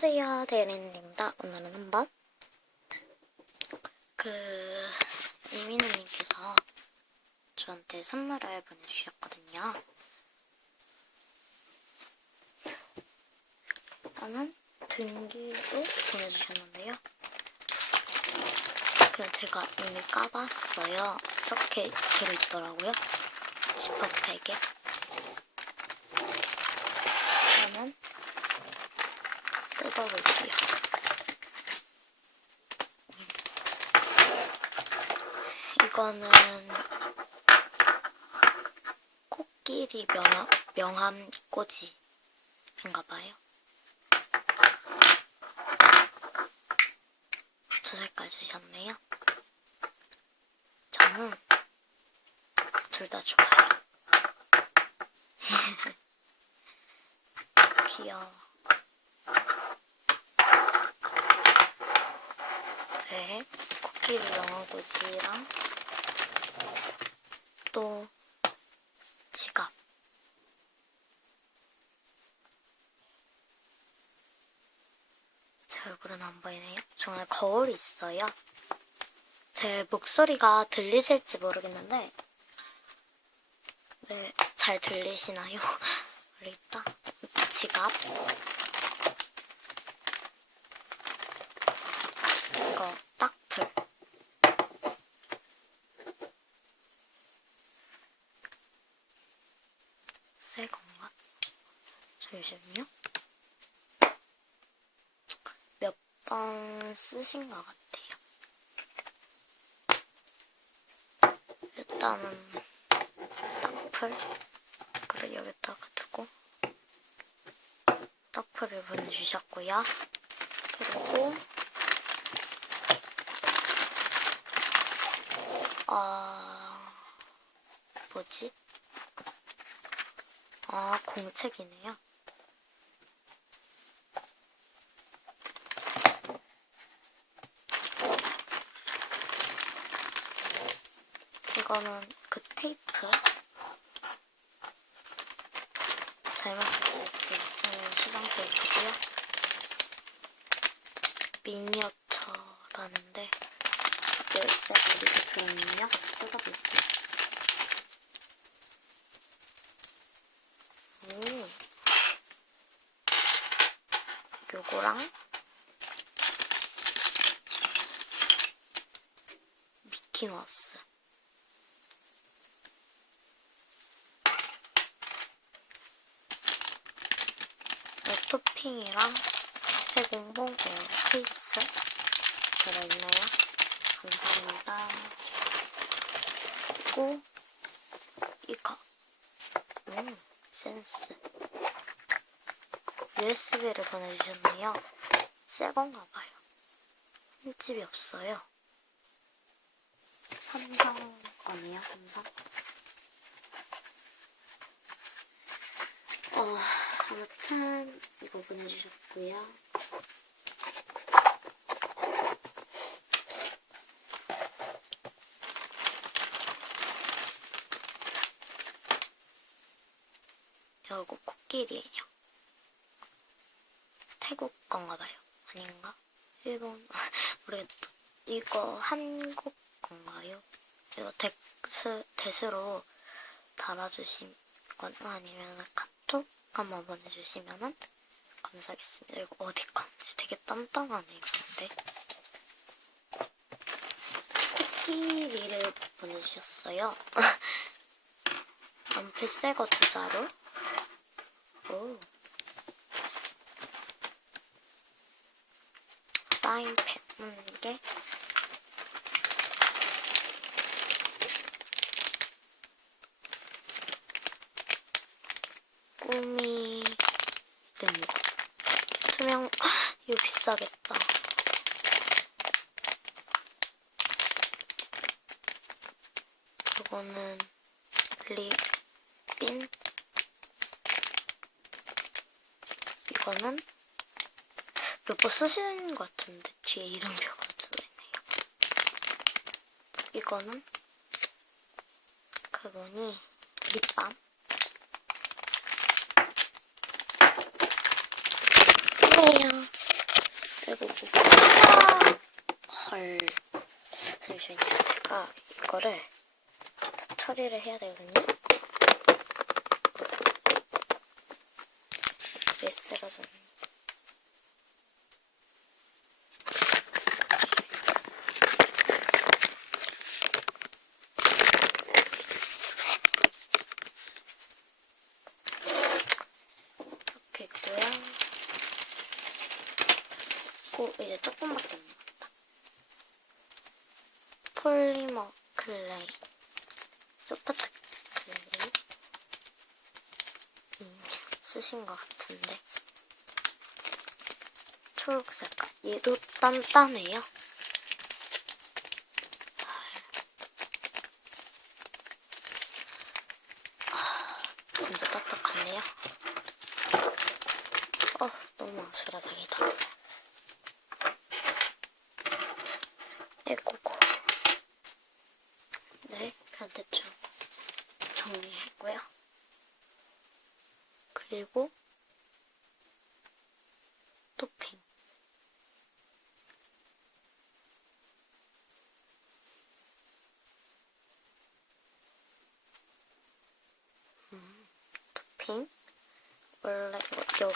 안녕하세요, 대리님입니다. 오늘은 한번 그 이민우님께서 저한테 선물을 보내주셨거든요. 일단은 등기도 보내주셨는데요. 그냥 제가 이미 까봤어요. 이렇게 들어있더라고요. 지퍼백에. 저는 뜯어볼게요. 이거는 코끼리 명함, 명함 꼬지인가봐요. 두 색깔 주셨네요. 저는 둘 다 좋아요. 귀여워. 네, 코끼리 영어고지랑 또 지갑. 제 얼굴은 안 보이네요. 중간에 거울이 있어요. 제 목소리가 들리실지 모르겠는데, 네, 잘 들리시나요? 우리 있다. 지갑. 이거 딱풀. 새 건가? 잠시만요. 몇 번 쓰신 것 같아요. 일단은 딱풀. 그래 여기다가 두고 딱풀을 보내주셨고요. 그리고 아 뭐지? 아 공책이네요. 이거는 그 테이프 잘못 쓸수 있으면 수정 테이프고요. 미니어처라는데 열쇠 어디서 들어있냐? 뜯어볼게요. 오. 요거랑 미키마우스. 토핑이랑 세공봉 케이스 들어있네요. 감사합니다. 그리고 이거 음 센스 USB를 보내주셨네요. 새 건가 봐요. 흠집이 없어요. 삼성 거네요, 삼성. 어, 아무튼 이거 보내주셨고요. 저거 코끼리예요. 태국 건가 봐요. 아닌가? 일본 모르겠다. 이거 한국 건가요? 이거 덱스, 대스로 달아주시거나 아니면 한번 보내주시면은 감사하겠습니다. 이거 어디 건지 되게 딴딴하네요. 근데 코끼리를 보내주셨어요. 연필 새거 두 자루. 오. 사인펜 음, 이게 꾸미는 거 투명 이거 비싸겠다. 이거는 립빈 이거는 몇 번 쓰시는 것 같은데 뒤에 이름표가 써있네요. 이거는 그분이 립밤 이에요. 고구마 헐. 잠시만요 제가 이거를 다 처리를 해야 되거든요. 왜 쓰러져 이렇게 있고요 고 이제 조금밖에 안 남았다. 폴리머 클레이, 소프트 클레이 음, 쓰신 것 같은데 초록 색깔 얘도 단단해요. 아, 진짜 딱딱하네요. 어, 너무 아수라장이다. 에고고. 네, 그냥 대충 정리했고요. 그리고 토핑. 음, 토핑. 원래 여,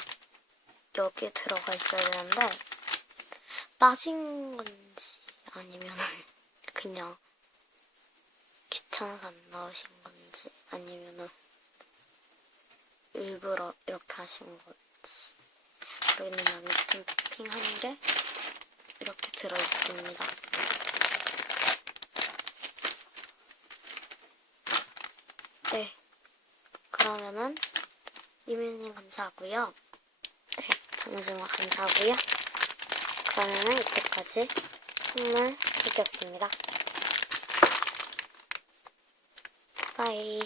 여기에 들어가 있어야 되는데 빠진 건지 아니면은 그냥 귀찮아서 안 나오신 건지 아니면은 일부러 이렇게 하신 건지 모르겠는데 아무튼 토핑 한개 이렇게 들어있습니다. 네. 그러면은 이민님 감사하고요. 네, 정말 감사하고요. 그러면은 이때까지 선물 드렸습니다. 바이.